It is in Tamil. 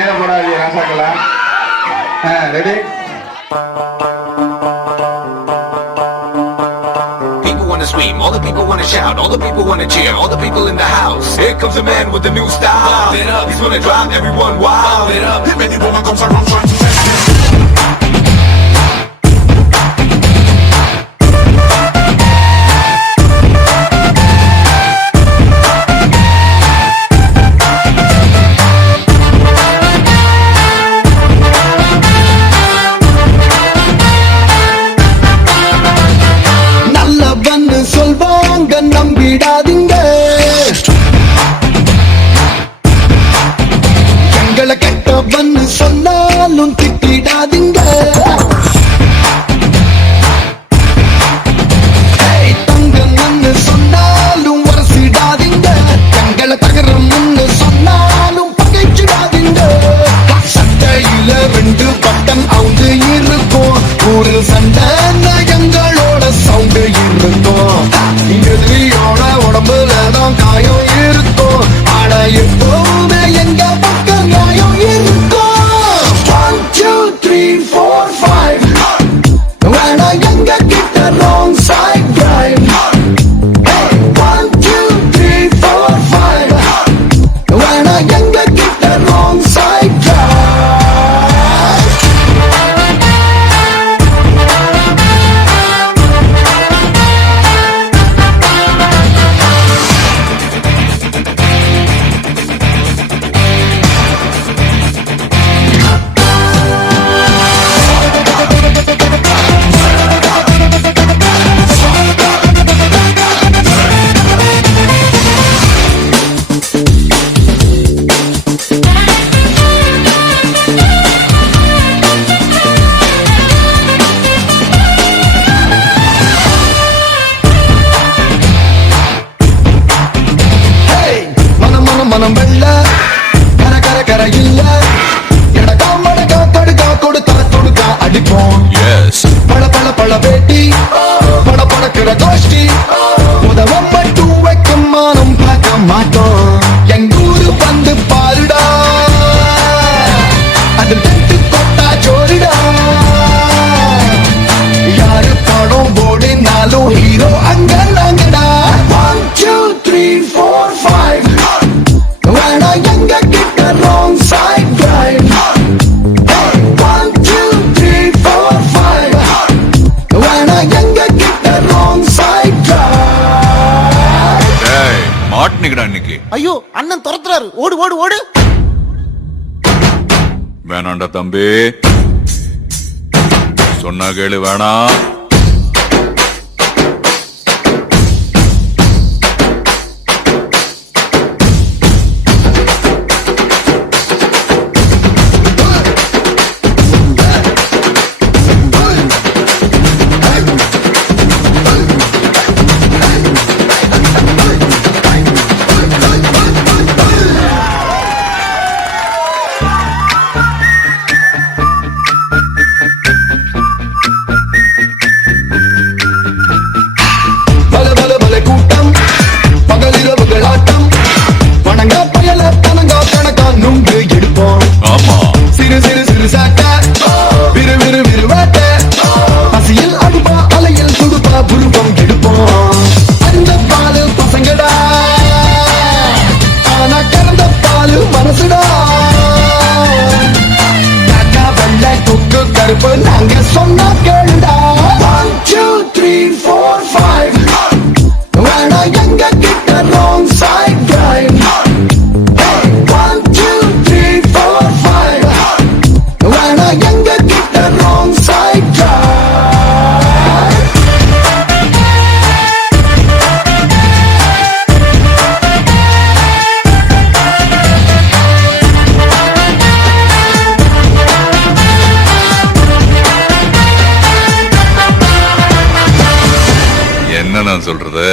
மேல போடாதீங்க ராசாக்களா. Ready? Scream, all the people wanna shout, all the people wanna cheer, all the people in the house. Here comes a man with a new style. Pump it up, he's gonna drive everyone wild. Pump it up, if any woman comes around trying to test it. சொல்வாங்க நம்பிடாதீங்க, எங்களை கெட்டவன்னு சொன்னாலும் திட்டிடாதீங்க. தங்கன்னு சொன்னாலும் வரசிடாதீங்க, எங்களை தகரம்னு சொன்னாலும் பகைச்சிடாதீங்க. சட்டையில 2 பட்டன் அவுந்து இருக்கும், ஒரு சண்டை எங்களோட சவுண்டு இருக்கும். எதிரியோட உடம்புல தான் காயம் இருக்கும், ஆனா எப்போதுமே எங்க பக்கம் நியாயம் இருக்கும். 1 2 3 4 5 வேணா எங்க கிட்ட wrong side drive. 1 2 3 4 5 வேணா எங்க கிட்ட wrong side drive. மனம் வெள்ள கர கர கர இல்ல, எடக்கா மடக்கா தடுக்கா கொடுத்தா தொடுக்கா அடிப்போம். பழ பழ பழ வேட்டி பட படக்கிற கோஷ்டி, உதவம் மட்டும் வைக்கும் மானம் பார்க்க மாட்டோம். எங்கூரு வந்து பாருடா, அது தட்டு கொட்டா ஜோரிடா. யாரு படம் போடினாலும் ஹீரோ அங்க நாங்கடா. 1 2 3 4 5 வேணா எங்க கிட்ட wrong side drive. 1 2 3 4 5 வேணா எங்க கிட்ட wrong side drive. டேய் மாட்னிக்கடா இன்னைக்கு. ஐயோ அண்ணன் துரத்துறாரு, ஓடு ஓடு ஓடு. வேணாண்டா தம்பி, சொன்னா கேளு. வேணாம். நாங்க சொன்னா கேளுடா. 1 2 3 4 5 வேணா எங்க கிட்ட wrong side drive. 1 2 3 4 5 வேணா எங்க கிட்ட wrong side drive. என்ன நான் சொல்றது?